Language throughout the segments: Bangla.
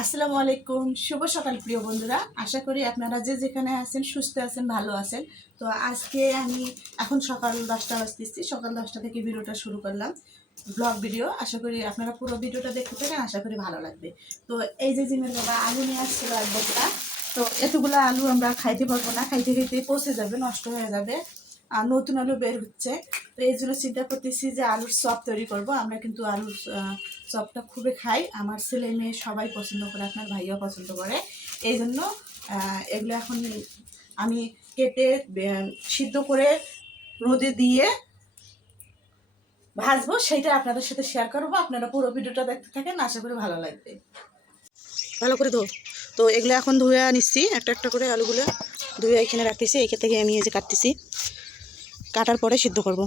আসসালামু আলাইকুম, শুভ সকাল প্রিয় বন্ধুরা। আশা করি আপনারা যে যেখানে আছেন, সুস্থ আছেন, ভালো আছেন। তো আজকে আমি এখন সকাল দশটা বাজতেছি, সকাল দশটা থেকে ভিডিওটা শুরু করলাম ব্লগ ভিডিও আশা করি আপনারা পুরো ভিডিওটা দেখতে থাকেন, আশা করি ভালো লাগবে। তো এই যে জিমের বাবা, আলু নিয়ে আসছিল এক বস্তা। তো এতগুলো আলু আমরা খাইতে পারব না, খাইতে খাইতে পচে যাবে, নষ্ট হয়ে যাবে। আর নতুন আলু বের হচ্ছে। তো এই জন্য চিন্তা করতেছি যে আলুর চপ তৈরি করব। আমরা কিন্তু আলুর চপটা খুবই খাই। আমার ছেলে মেয়ে সবাই পছন্দ করে, আপনার ভাইও পছন্দ করে। এই জন্য এগুলো এখন আমি কেটে সিদ্ধ করে রোদে দিয়ে ভাজবো। সেটা আপনাদের সাথে শেয়ার করব। আপনারা পুরো ভিডিওটা দেখতে থাকেন, আশা করি ভালো লাগবে। ভালো করে ধো। তো এগুলো এখন ধুয়ে নিচ্ছি। একটা একটা করে আলুগুলো ধুয়ে এখানে রাখতেছি। এখান থেকে আমি এই যে কাটতেছি। কাটার পরে সিদ্ধ করব।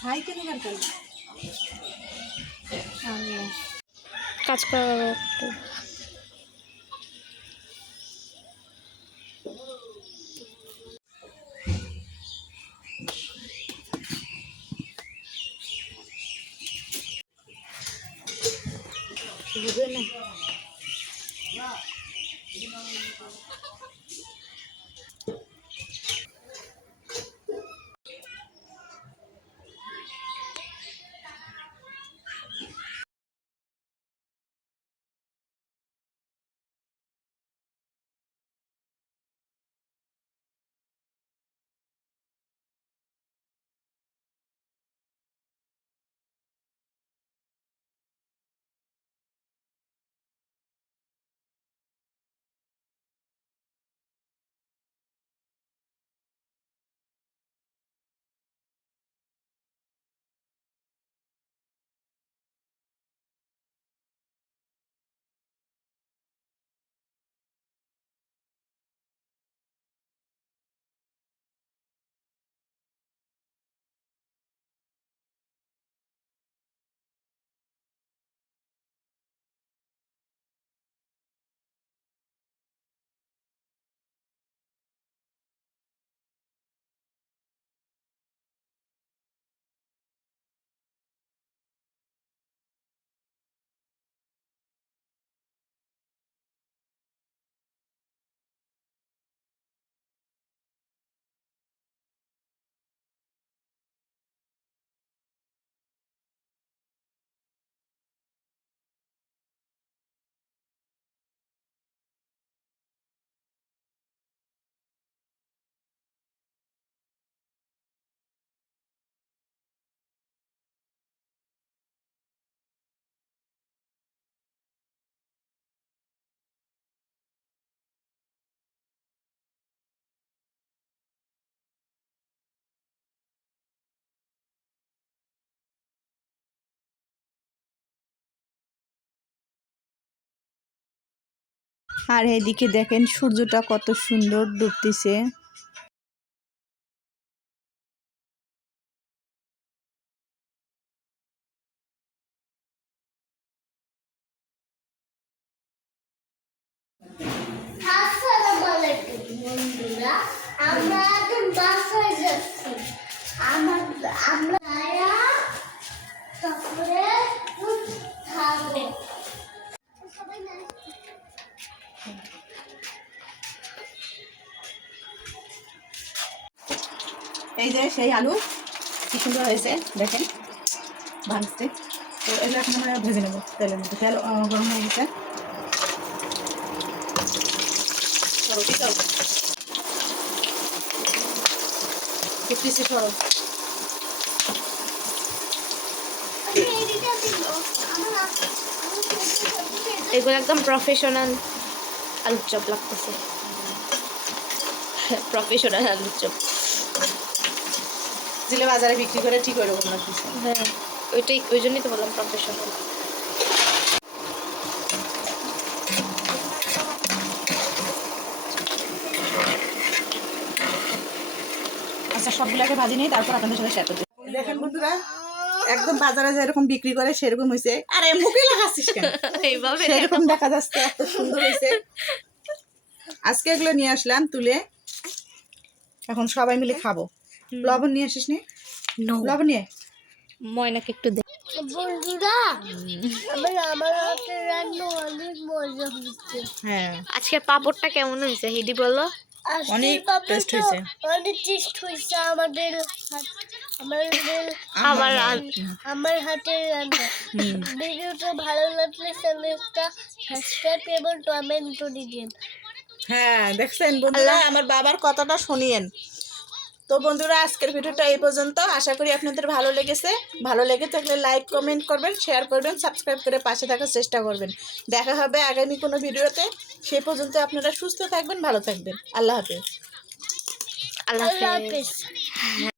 সাইকেল কাটতে কাজ করার একটু। বুঝবে আর এদিকে দেখেন সূর্যটা কত সুন্দর ডুবতেছে। বন্ধুরা আমরা এখন আমার আমরা তারপরে এই যে সেই আলু, কি সুন্দর হয়েছে, দেখেন ভাজতে তো এগুলো এখন আমরা ভেজে নেব তেলের মধ্যে। তেল গরম হয়ে গেছে। এগুলো একদম প্রফেশনাল আলুর চপ লাগতেছে। প্রফেশনাল আলুর চপ। দিলে বাজারে বিক্রি করে ঠিক ওইরকম না কিছু। হ্যাঁ, ওইটাই ওই জন্যই তো বললাম কম্পিটিশন আচ্ছা সবগুলোকে ভাজি নিয়ে তারপর আপনাদের সাথে শেয়ার করতে দেখেন বন্ধুরা একদম বাজারে যেরকম বিক্রি করে সেরকম হয়েছে আর মুখে লাগাচ্ছিস সেরকম দেখা যাচ্ছে এত সুন্দর হয়েছে আজকে এগুলো নিয়ে আসলাম তুলে। এখন সবাই মিলে খাব। লবণ নিয়ে আসিস নি? নো লবণ নিয়ে ময়নাকে একটু দে। বন্ধুরা আমার আমার হাতে রান্না অনেক মজা হচ্ছে। হ্যাঁ। আজকের পাপড়টা কেমন হয়েছে হিডি বলো? অনেক পাপড়টা হয়েছে। অনেক টেস্ট হয়েছে আমাদের আমাদের আমার আমার হাতের রান্না। ভিডিওটা ভালো লাগলে চ্যানেলটা সাবস্ক্রাইব এবং কমেন্ট দিবেন হ্যাঁ দেখছেন বন্ধুরা আমার বাবার কথাটা শুনিয়েন। তো বন্ধুরা আজকের ভিডিওটা এই পর্যন্ত। আশা করি আপনাদের ভালো লেগেছে। ভালো লেগে থাকলে লাইক কমেন্ট করবেন শেয়ার করবেন সাবস্ক্রাইব করে পাশে থাকার চেষ্টা করবেন। দেখা হবে আগামী কোনো ভিডিওতে। সেই পর্যন্ত আপনারা সুস্থ থাকবেন ভালো থাকবেন। আল্লাহ হাফেজ। আল্লাহ হাফেজ।